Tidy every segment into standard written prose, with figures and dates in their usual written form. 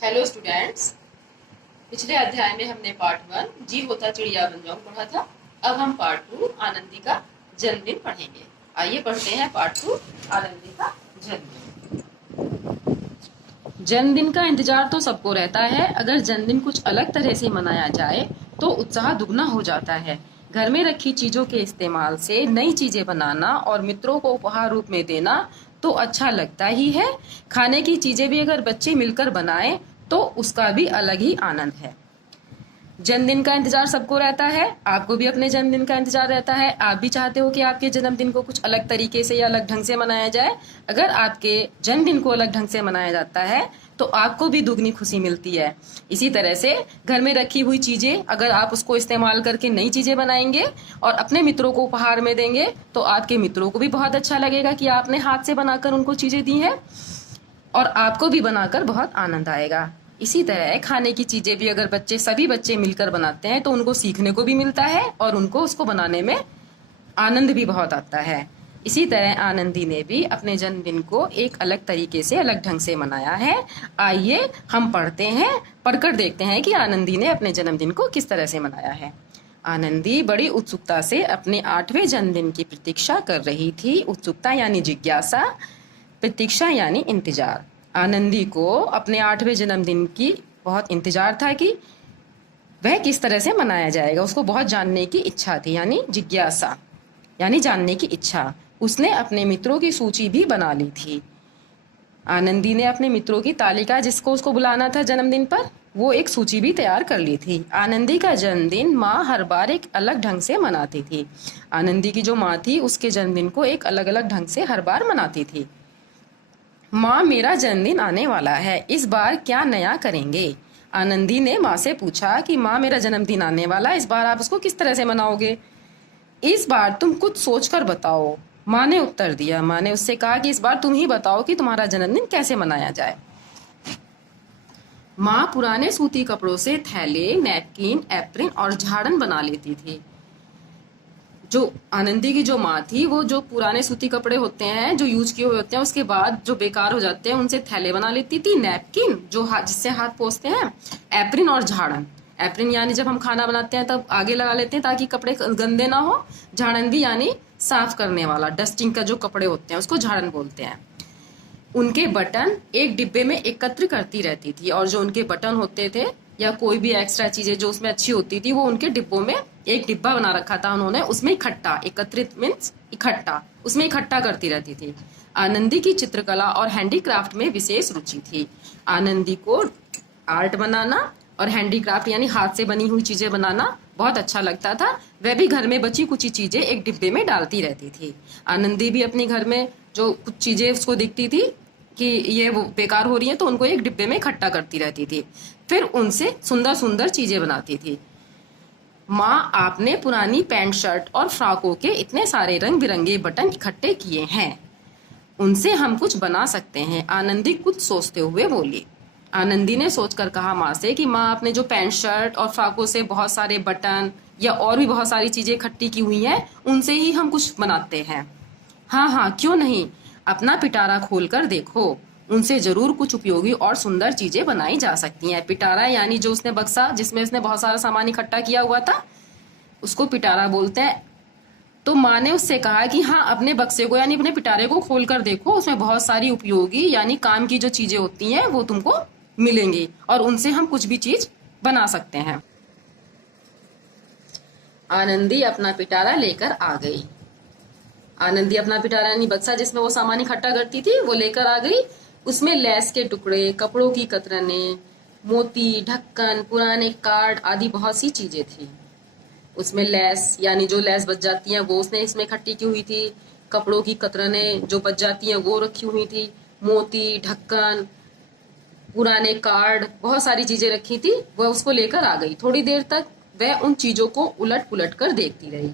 Hello students. पिछले अध्याय में हमने पार्ट 1 जी होता चिड़िया बन जाऊं पढ़ा था। अब हम पार्ट 2 आनंदी का जन्मदिन पढ़ेंगे। आइए पढ़ते हैं पार्ट 2 आनंदी का जन्मदिन। जन्मदिन का इंतजार तो सबको रहता है। अगर जन्मदिन कुछ अलग तरह से मनाया जाए तो उत्साह दुगना हो जाता है। घर में रखी चीजों के इस्तेमाल से नई चीजें बनाना और मित्रों को उपहार रूप में देना तो अच्छा लगता ही है। खाने की चीजें भी अगर बच्चे मिलकर बनाएं तो उसका भी अलग ही आनंद है। जन्मदिन का इंतजार सबको रहता है। आपको भी अपने जन्मदिन का इंतजार रहता है। आप भी चाहते हो कि आपके जन्मदिन को कुछ अलग तरीके से या अलग ढंग से मनाया जाए। अगर आपके जन्मदिन को अलग ढंग से मनाया जाता है तो आपको भी दुगनी खुशी मिलती है। इसी तरह से घर में रखी हुई चीजें अगर आप उसको इस्तेमाल करके नई चीजें बनाएंगे और अपने मित्रों को उपहार में देंगे तो आपके मित्रों को भी बहुत अच्छा लगेगा कि आपने हाथ से बनाकर उनको चीजें दी हैं और आपको भी बनाकर बहुत आनंद आएगा। इसी तरह खाने की चीजें भी अगर सभी बच्चे मिलकर बनाते हैं तो उनको सीखने को भी मिलता है और उनको उसको बनाने में आनंद भी बहुत आता है। इसी तरह आनंदी ने भी अपने जन्मदिन को एक अलग तरीके से अलग ढंग से मनाया है। आइए हम पढ़कर देखते हैं कि आनंदी ने अपने जन्मदिन को किस तरह से मनाया है। आनंदी बड़ी उत्सुकता से अपने 8वें जन्मदिन की प्रतीक्षा कर रही थी। उत्सुकता यानी जिज्ञासा, प्रतीक्षा यानी इंतजार। आनंदी को अपने 8वें जन्मदिन की बहुत इंतजार था कि वह किस तरह से मनाया जाएगा। उसको बहुत जानने की इच्छा थी, यानी जिज्ञासा यानी जानने की इच्छा। उसने अपने मित्रों की सूची भी बना ली थी। आनंदी ने अपने मित्रों की तालिका, जिसको उसको बुलाना था जन्मदिन पर, वो एक सूची भी तैयार कर ली थी। आनंदी का जन्मदिन माँ हर बार एक अलग ढंग से मनाती थी। आनंदी की जो माँ थी उसके जन्मदिन को एक अलग अलग ढंग से हर बार मनाती थी। माँ, मेरा जन्मदिन आने वाला है, इस बार क्या नया करेंगे? आनंदी ने माँ से पूछा कि माँ, मेरा जन्मदिन आने वाला है, इस बार आप उसको किस तरह से मनाओगे? इस बार तुम कुछ सोचकर बताओ, माँ ने उत्तर दिया। माँ ने उससे कहा कि इस बार तुम ही बताओ कि तुम्हारा जन्मदिन कैसे मनाया जाए। माँ पुराने सूती कपड़ों से थैले, नैपकिन, एप्रिन और झाड़न बना लेती थी। जो आनंदी की जो माँ थी वो जो पुराने सूती कपड़े होते हैं जो यूज किए हुए होते हैं उसके बाद जो बेकार हो जाते हैं उनसे थैले बना लेती थी। नैपकिन जो जिससे हाथ पोंछते हैं। एप्रिन और झाड़न, एप्रिन यानी जब हम खाना बनाते हैं तब आगे लगा लेते हैं ताकि कपड़े गंदे ना हो। झाड़न भी यानी साफ करने वाला, डस्टिंग का जो कपड़े होते हैं उसको झाड़न बोलते हैं। उनके बटन एक डिब्बे में एकत्र करती रहती थी और जो उनके बटन होते थे या कोई भी एक्स्ट्रा चीजें जो उसमें अच्छी होती थी वो उनके डिब्बों में एक डिब्बा बना रखा था उन्होंने, उसमें इकट्ठा, एकत्रित मीन्स इकट्ठा, उसमें इकट्ठा करती रहती थी। आनंदी की चित्रकला और हैंडीक्राफ्ट में विशेष रुचि थी। आनंदी को आर्ट बनाना और हैंडीक्राफ्ट यानी हाथ से बनी हुई चीजें बनाना बहुत अच्छा लगता था। वह भी घर में बची कुछ चीजें एक डिब्बे में डालती रहती थी। आनंदी भी अपने घर में जो कुछ चीजें उसको दिखती थी कि ये वो बेकार हो रही है तो उनको एक डिब्बे में इकट्ठा करती रहती थी, फिर उनसे सुंदर सुंदर चीजें बनाती थी। माँ, आपने पुरानी पैंट शर्ट और फ्रॉकों के इतने सारे रंग बिरंगे बटन इकट्ठे किए हैं, उनसे हम कुछ बना सकते हैं, आनंदी कुछ सोचते हुए बोली। आनंदी ने सोचकर कहा माँ से कि माँ, आपने जो पैंट शर्ट और फ्रॉकों से बहुत सारे बटन या और भी बहुत सारी चीजें इकट्ठी की हुई हैं उनसे ही हम कुछ बनाते हैं। हाँ हाँ, क्यों नहीं, अपना पिटारा खोलकर देखो, उनसे जरूर कुछ उपयोगी और सुंदर चीजें बनाई जा सकती हैं। पिटारा यानी जो उसने बक्सा जिसमें उसने बहुत सारा सामान इकट्ठा किया हुआ था उसको पिटारा बोलते हैं। तो माँ ने उससे कहा कि हाँ, अपने बक्से को यानी अपने पिटारे को खोल कर देखो, उसमें बहुत सारी उपयोगी यानी काम की जो चीजें होती हैं वो तुमको मिलेंगी और उनसे हम कुछ भी चीज बना सकते हैं। आनंदी अपना पिटारा लेकर आ गई। आनंदी अपना पिटारा यानी बक्सा जिसमें वो सामान इकट्ठा करती थी वो लेकर आ गई। उसमें लेस के टुकड़े, कपड़ों की कतरने, मोती, ढक्कन, पुराने कार्ड आदि बहुत सी चीजें थी। उसमें लेस यानी जो लेस बच जाती है वो उसने इसमें इकट्ठी की हुई थी। कपड़ों की कतरने जो बच जाती हैं वो रखी हुई थी। मोती, ढक्कन, पुराने कार्ड, बहुत सारी चीजें रखी थी। वह उसको लेकर आ गई। थोड़ी देर तक वह उन चीजों को उलट पुलट कर देखती रही।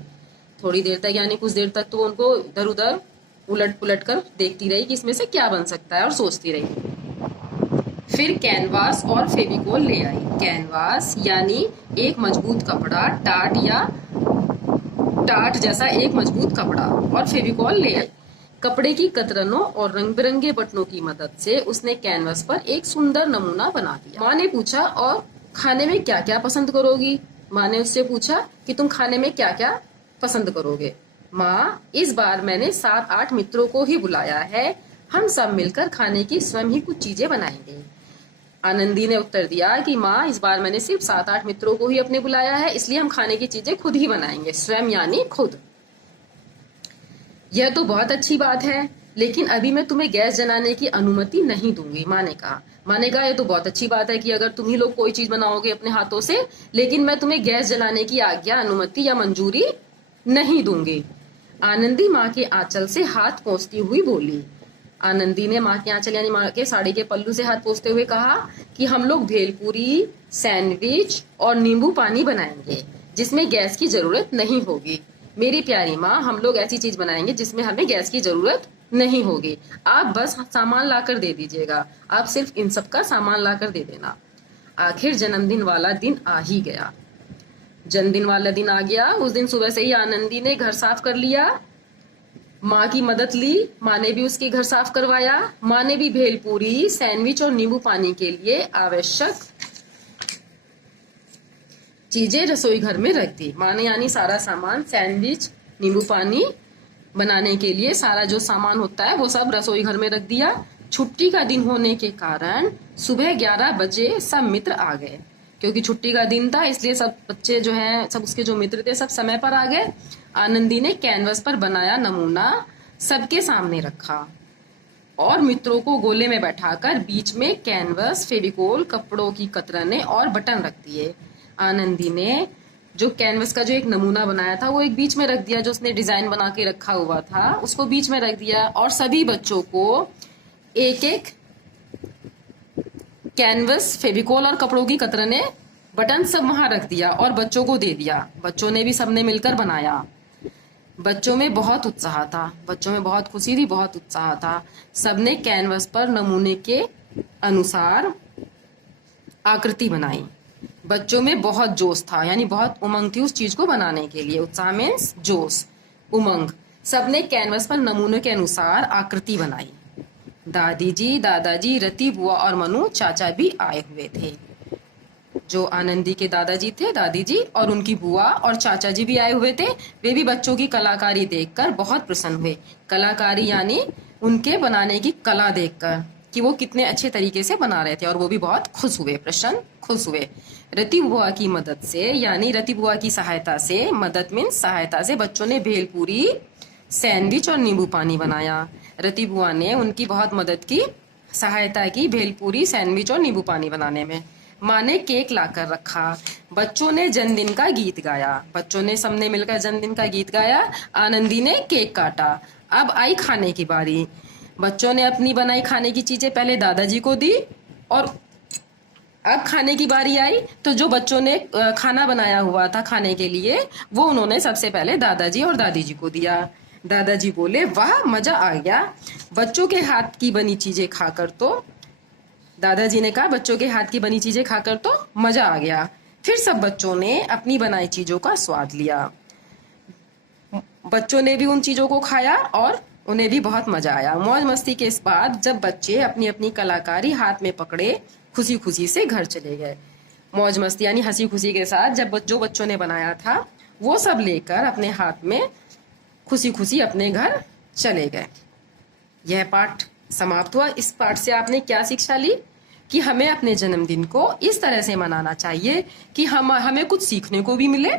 थोड़ी देर तक यानी कुछ देर तक तो उनको इधर उधर उलट पुलट कर देखती रही कि इसमें से क्या बन सकता है और सोचती रही। फिर कैनवास और फेविकोल ले आई। कैनवास यानी एक मजबूत कपड़ा, टाट जैसा एक मजबूत कपड़ा, और फेविकोल ले आई। कपड़े की कतरनों और रंग बिरंगे बटनों की मदद से उसने कैनवस पर एक सुंदर नमूना बना दिया। माँ ने पूछा, और खाने में क्या क्या पसंद करोगी? माँ ने उससे पूछा कि तुम खाने में क्या क्या पसंद करोगे? माँ, इस बार मैंने 7-8 मित्रों को ही बुलाया है, हम सब मिलकर खाने की स्वयं ही कुछ चीजें बनाएंगे। आनंदी ने उत्तर दिया कि माँ, इस बार मैंने सिर्फ 7-8 मित्रों को ही अपने बुलाया है, इसलिए हम खाने की चीजें खुद ही बनाएंगे, स्वयं यानी खुद। यह तो बहुत अच्छी बात है, लेकिन अभी मैं तुम्हें गैस जलाने की अनुमति नहीं दूंगी, माँ ने कहा। माँ ने कहा, यह तो बहुत अच्छी बात है कि अगर तुम ही लोग कोई चीज बनाओगे अपने हाथों से, लेकिन मैं तुम्हें गैस जलाने की आज्ञा, अनुमति या मंजूरी नहीं दूंगी। आनंदी माँ के आंचल से हाथ पोंछती हुई बोली। आनंदी ने माँ के आंचल यानी माँ के साड़ी के पल्लू से हाथ पोंछते हुए कहा कि हम लोग भेलपूरी, सैंडविच और नींबू पानी बनाएंगे, जिसमें गैस की जरूरत नहीं होगी। मेरी प्यारी माँ, हम लोग ऐसी चीज बनाएंगे जिसमें हमें गैस की जरूरत नहीं होगी। आप बस सामान लाकर दे दीजिएगा, आप सिर्फ इन सब का सामान लाकर दे देना। आखिर जन्मदिन वाला दिन आ ही गया। जन्मदिन वाला दिन आ गया। उस दिन सुबह से ही आनंदी ने घर साफ कर लिया, माँ की मदद ली, माँ ने भी उसके घर साफ करवाया। माँ ने भी भेलपूरी, सैंडविच और नींबू पानी के लिए आवश्यक चीजें रसोई घर में रख दी। माँ ने यानी सारा सामान, सैंडविच, नींबू पानी बनाने के लिए सारा जो सामान होता है वो सब रसोई घर में रख दिया। छुट्टी का दिन होने के कारण सुबह 11 बजे सब मित्र आ गए। क्योंकि छुट्टी का दिन था इसलिए सब बच्चे जो हैं, सब उसके जो मित्र थे, सब समय पर आ गए। आनंदी ने कैनवस पर बनाया नमूना सबके सामने रखा और मित्रों को गोले में बैठाकर बीच में कैनवस, फेविकोल, कपड़ों की कतरने और बटन रख दिए। आनंदी ने जो कैनवस का जो एक नमूना बनाया था वो एक बीच में रख दिया, जो उसने डिजाइन बना के रखा हुआ था उसको बीच में रख दिया, और सभी बच्चों को एक एक कैनवस, फेविकोल और कपड़ों की कतरने, बटन सब वहां रख दिया और बच्चों को दे दिया। बच्चों ने भी सबने मिलकर बनाया। बच्चों में बहुत उत्साह था, बच्चों में बहुत खुशी थी, बहुत उत्साह था। सबने कैनवस पर नमूने के अनुसार आकृति बनाई। बच्चों में बहुत जोश था, यानी बहुत उमंग थी उस चीज को बनाने के लिए। उत्साह मीन्स जोश, उमंग। सबने कैनवस पर नमूने के अनुसार आकृति बनाई। दादी जी, दादाजी, रति बुआ और मनु चाचा भी आए हुए थे। जो आनंदी के दादाजी थे, दादी जी और उनकी बुआ और चाचा जी भी आए हुए थे। वे भी बच्चों की कलाकारी देखकर बहुत प्रसन्न हुए। कलाकारी यानी उनके बनाने की कला देखकर कि वो कितने अच्छे तरीके से बना रहे थे, और वो भी बहुत खुश हुए, प्रसन्न, खुश हुए। रति बुआ की मदद से, यानी रति बुआ की सहायता से, मदद मीन्स सहायता से, बच्चों ने भेलपूरी, सैंडविच और नींबू पानी बनाया। रति बुआ ने उनकी बहुत मदद की, सहायता की भेलपूरी, सैंडविच और नींबू पानी बनाने में। माँ ने केक लाकर रखा। बच्चों ने जन्मदिन का गीत गाया। बच्चों ने सबने मिलकर जन्मदिन का गीत गाया। आनंदी ने केक काटा। अब आई खाने की बारी। बच्चों ने अपनी बनाई खाने की चीजें पहले दादाजी को दी, और अब खाने की बारी आई तो जो बच्चों ने खाना बनाया हुआ था खाने के लिए, वो उन्होंने सबसे पहले दादाजी और दादी जी को दिया। दादाजी बोले, वाह, मजा आ गया बच्चों के हाथ की बनी चीजें खाकर। तो दादाजी ने कहा, बच्चों के हाथ की बनी चीजें खाकर तो मजा आ गया। फिर सब बच्चों ने अपनी बनाई चीजों का स्वाद लिया। बच्चों ने भी उन चीजों को खाया और उन्हें भी बहुत मजा आया। मौज मस्ती के इस बाद जब बच्चे अपनी अपनी कलाकारी हाथ में पकड़े खुशी खुशी से घर चले गए। मौज मस्ती यानी हंसी खुशी के साथ जब जो बच्चों ने बनाया था वो सब लेकर अपने हाथ में खुशी खुशी अपने घर चले गए। यह पाठ समाप्त हुआ। इस पाठ से आपने क्या शिक्षा ली? कि हमें अपने जन्मदिन को इस तरह से मनाना चाहिए कि हमें कुछ सीखने को भी मिले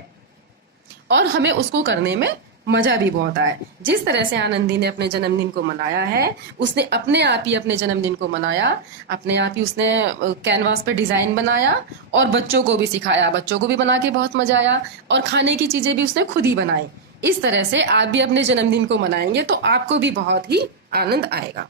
और हमें उसको करने में मजा भी बहुत आए। जिस तरह से आनंदी ने अपने जन्मदिन को मनाया है, उसने अपने आप ही अपने जन्मदिन को मनाया, अपने आप ही उसने कैनवास पे डिजाइन बनाया और बच्चों को भी सिखाया। बच्चों को भी बना के बहुत मजा आया और खाने की चीजें भी उसने खुद ही बनाई। इस तरह से आप भी अपने जन्मदिन को मनाएंगे तो आपको भी बहुत ही आनंद आएगा।